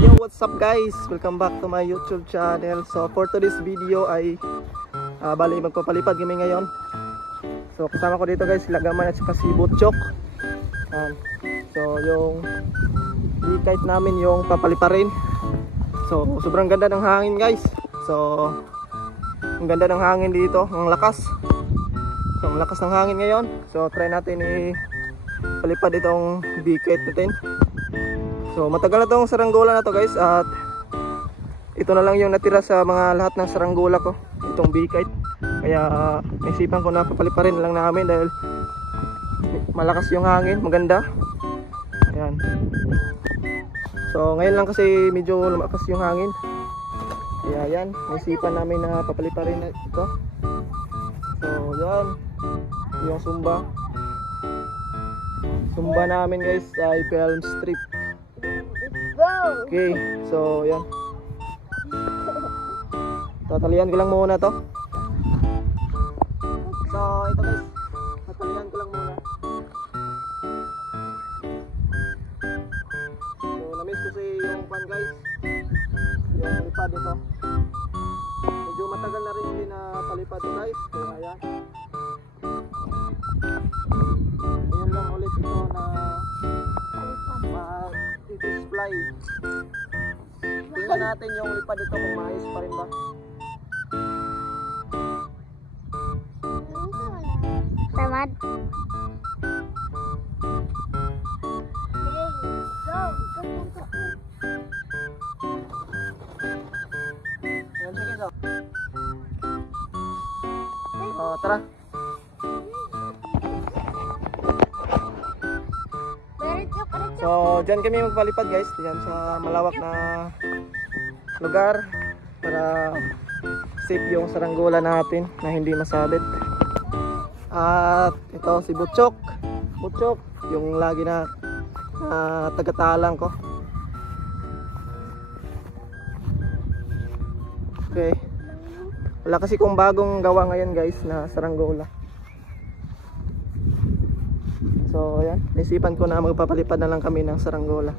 Yo, what's up guys? Welcome back to my YouTube channel. So for today's video ay bali magpapalipad kami ngayon. So kasama ko dito guys sila Gamay at saka si Butchok. So yung di-kite namin yung papaliparin. So sobrang ganda ng hangin guys. So ang ganda ng hangin dito, ang lakas. So ang lakas ng hangin ngayon. So try natin palipad itong di-kite natin. So matagal na tong saranggola na to guys, at ito na lang yung natira sa mga lahat ng saranggola ko, itong di-kite. Kaya naisipan ko na papaliparin lang namin dahil malakas yung hangin, maganda. Ayan. So ngayon lang kasi medyo lumakas yung hangin. Kaya yan, naisipan namin na papaliparin na ito. So yan, yung sumba namin guys ay film strip. Okay, so yan, tatalian ko lang muna to. So ito guys, tatalian ko lang muna. So na-miss ko si yung pan guys, yung lipad ito. Medyo matagal na rin hindi na palipad to guys. Kaya yan, ayun lang ulit ito na display. Tingnan natin yung lipad ito kung maayos pa rin ba. Tamad. Ayan, sige so. Tara. So dyan kami magpalipad guys, dyan sa malawak na lugar para safe yung saranggola natin na hindi masabit. At ito si Butchok, yung lagi na tagatalang ko. Okay, wala kasi kung bagong gawa ngayon guys na saranggola. So ayan, naisipan ko na magpapalipad na lang kami ng saranggola.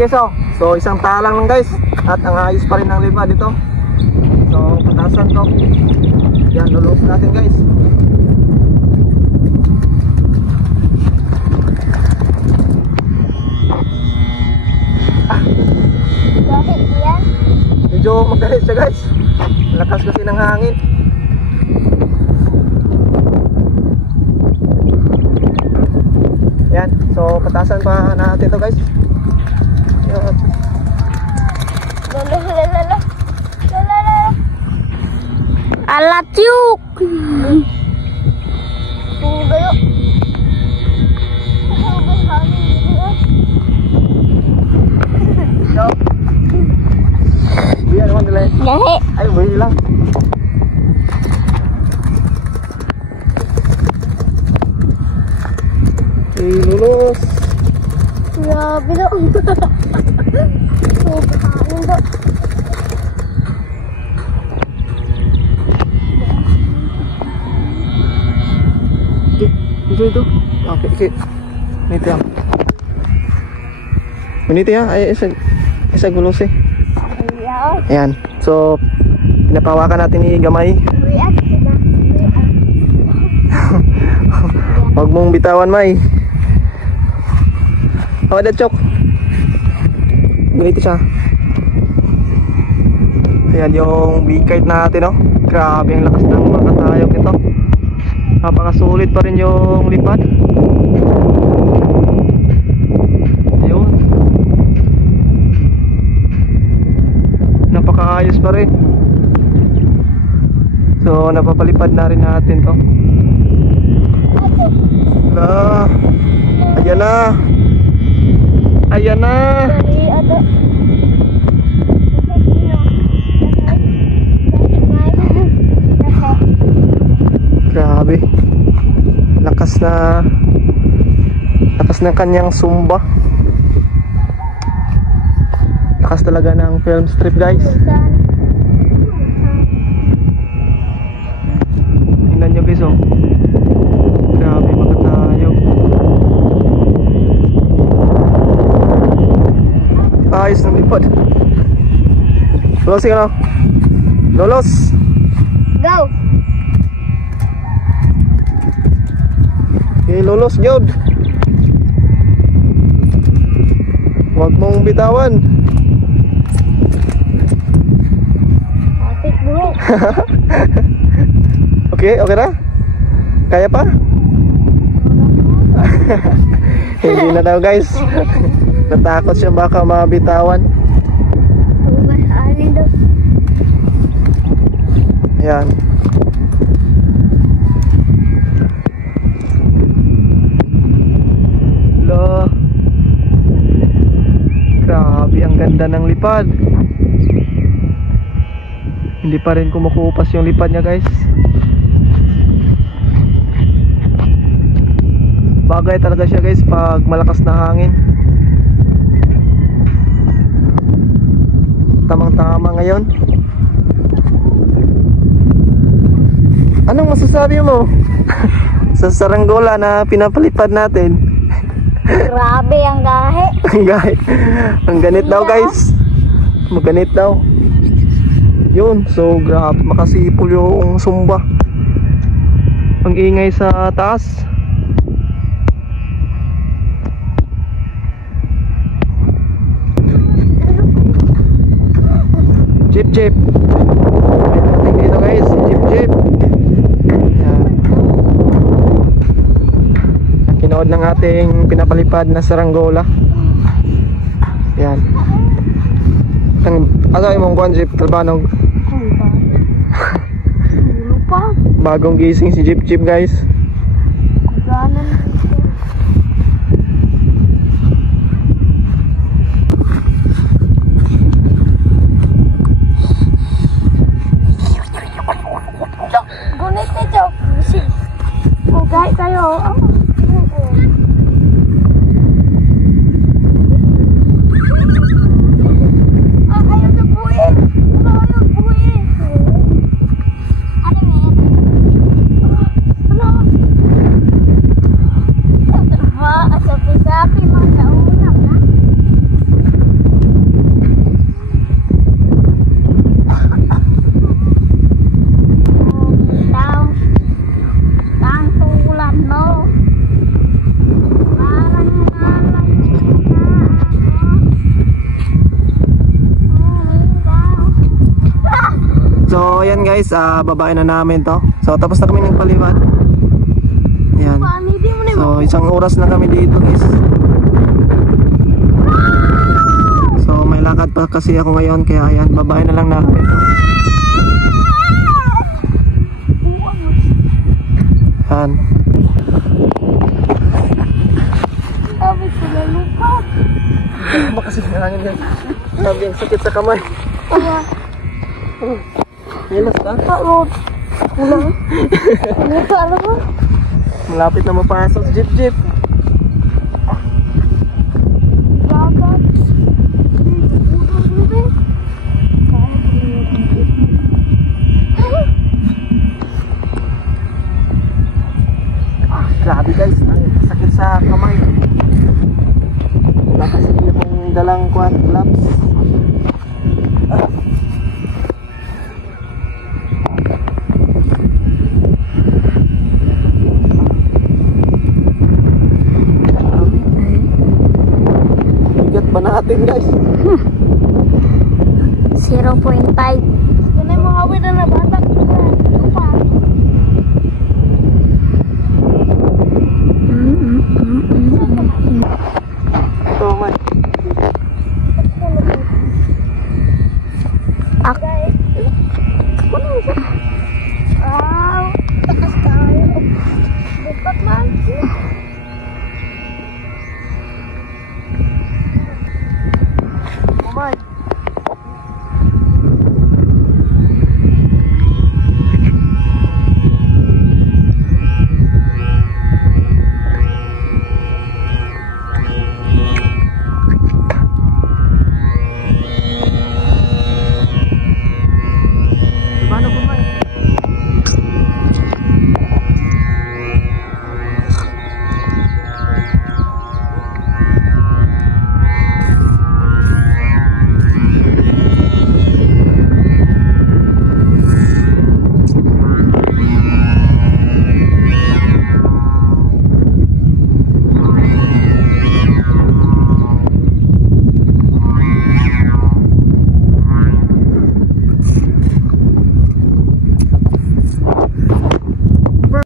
Guys, so isang talang lang guys at ang ayos pa rin ng lipad dito. So patasan to, yan, lulus natin guys. Bakit yan? Medyo magalit siya guys, malakas kasi ng hangin. Yan, so patasan pa natin to guys. Alat yuk. Tugayo. Biar naman dala. Jahe. Ay, wait lang. Lulus. Grabe na. Sobrang ba? Itu. Okay. Nito yan. Nito yan. Ay, isa gulos eh. Ayan. So, pinapawakan natin ni Gamay. Huwag mong bitawan, May. Oh, ada Chok. Ganito siya. Ayan yung big-kite natin, oh. Grabe ang lakas ng mga kasayok nito. Napakasulit pa rin yung lipad. Ayun, napakaayos pa rin. So napapalipad na rin natin to. na. Ayan na. Dari ada. Grabe. Lakas ng kanyang sumba. Lakas talaga ng film strip, guys. Tingnan nyo, guys, oh. Grabe mga tayo. Ayos ng lipad. Lolosing ano? Lolos! Go. Okay, lolos, Jod. Huwag mong bitawan. Atik bro. Okay, okay na? Kaya pa? Hindi na daw, guys. Natakot siya baka mabitawan. Alin daw. Ayan. Lo. Grabe, ang ganda ng lipad. Hindi pa rin kumukupas yung lipad niya, guys. Bagay talaga siya, guys, pag malakas na hangin. Tamang-tama ngayon. Anong masasabi mo sa saranggola na pinapalipad natin? Grabe ang gahe. Ang gahe. Ang ganit daw, guys. Maganit daw. Yun, so grabe, makasipol yung sumba. Ang ingay sa taas. Jeep jeep. Ating dito, guys, jeep jeep. Yan. Kinood ng ating pinapalipad na saranggola. Yan. Asay mong kuhan, jeep Talbanog. Lupa. Bagong gising si jeep jeep, guys. Ganan. Gunit na joke. Kugay kayo. Ayaw na buhin. Ayaw buhin. Ano yun? Ba, asapi-sapi mga naunang na. So ayan, guys, babae na namin to. So tapos na kami ng palipad. Ayan. So isang oras na kami dito, guys. So may lakad pa kasi ako ngayon, kaya ayan, babae na lang namin. Ayan. Sabi sila lupa. Baka kasi hangin, guys. Grabe, ang sakit sa kamay. Hilas ka? Road. Kulang. Ano ka, ano ba? Malapit na mapasok sa jeep-jeep. Dagat. Grabe, guys, ang sakit sa kamay. Wala kasi yung dalang gloves. Bigat ba natin, guys? 0.5. Yan ay mga hawin na nabatak. Lupa.